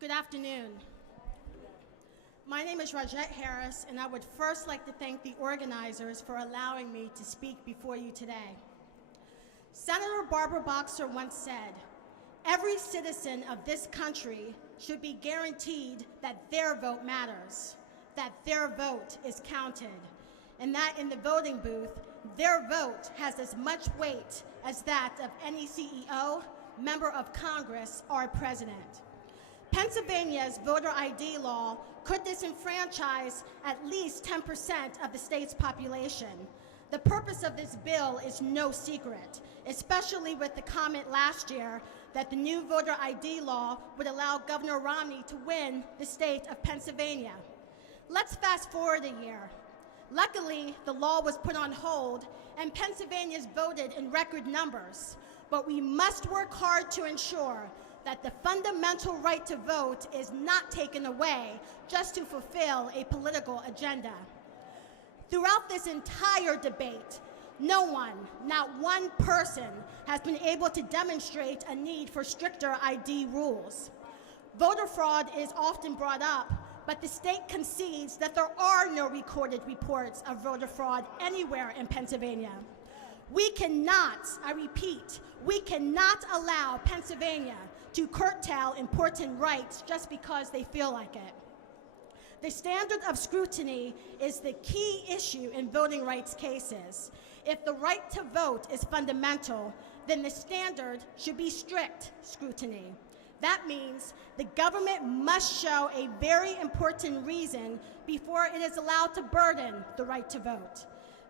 Good afternoon. My name is Rajette Harris, and I would first like to thank the organizers for allowing me to speak before you today. Senator Barbara Boxer once said, "Every citizen of this country should be guaranteed that their vote matters, that their vote is counted, and that in the voting booth, their vote has as much weight as that of any CEO, member of Congress, or president." Pennsylvania's voter ID law could disenfranchise at least 10% of the state's population. The purpose of this bill is no secret, especially with the comment last year that the new voter ID law would allow Governor Romney to win the state of Pennsylvania. Let's fast forward a year. Luckily, the law was put on hold and Pennsylvanians voted in record numbers, but we must work hard to ensure that the fundamental right to vote is not taken away just to fulfill a political agenda. Throughout this entire debate, no one, not one person, has been able to demonstrate a need for stricter ID rules. Voter fraud is often brought up, but the state concedes that there are no recorded reports of voter fraud anywhere in Pennsylvania. We cannot, I repeat, we cannot allow Pennsylvania to curtail important rights just because they feel like it. The standard of scrutiny is the key issue in voting rights cases. If the right to vote is fundamental, then the standard should be strict scrutiny. That means the government must show a very important reason before it is allowed to burden the right to vote.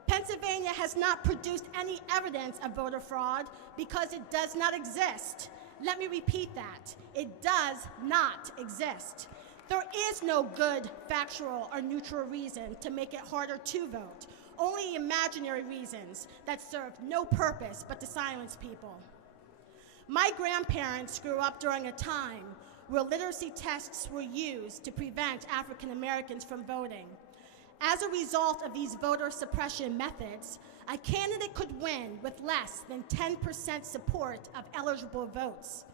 Pennsylvania has not produced any evidence of voter fraud because it does not exist. Let me repeat that. It does not exist. There is no good, factual, or neutral reason to make it harder to vote, only imaginary reasons that serve no purpose but to silence people. My grandparents grew up during a time where literacy tests were used to prevent African Americans from voting. As a result of these voter suppression methods, a candidate could win with less than 10% support of eligible votes.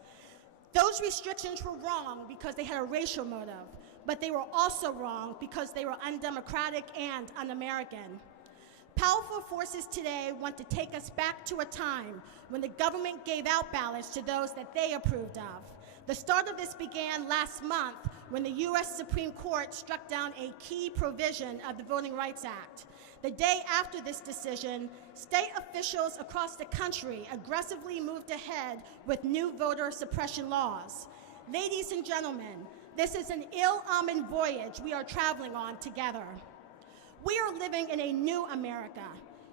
Those restrictions were wrong because they had a racial motive, but they were also wrong because they were undemocratic and un-American. Powerful forces today want to take us back to a time when the government gave out ballots to those that they approved of. The start of this began last month when the U.S. Supreme Court struck down a key provision of the Voting Rights Act. The day after this decision, state officials across the country aggressively moved ahead with new voter suppression laws. Ladies and gentlemen, this is an ill-omened voyage we are traveling on together. We are living in a new America,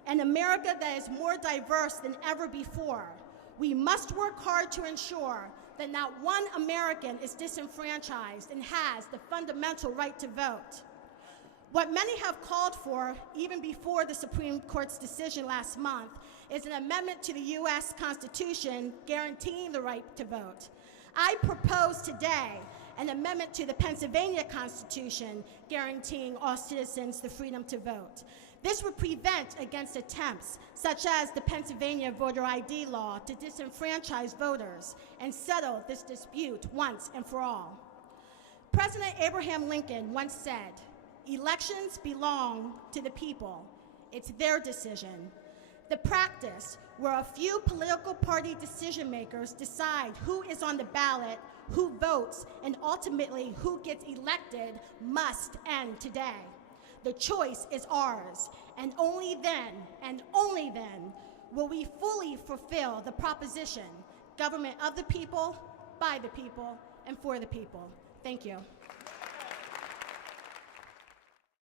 an America that is more diverse than ever before. We must work hard to ensure that not one American is disenfranchised and has the fundamental right to vote. What many have called for, even before the Supreme Court's decision last month, is an amendment to the U.S. Constitution guaranteeing the right to vote. I propose today an amendment to the Pennsylvania Constitution guaranteeing all citizens the freedom to vote. This would prevent against attempts, such as the Pennsylvania voter ID law, to disenfranchise voters and settle this dispute once and for all. President Abraham Lincoln once said, "Elections belong to the people. It's their decision." The practice where a few political party decision makers decide who is on the ballot, who votes, and ultimately who gets elected must end today. The choice is ours, and only then will we fully fulfill the proposition, government of the people, by the people, and for the people. Thank you.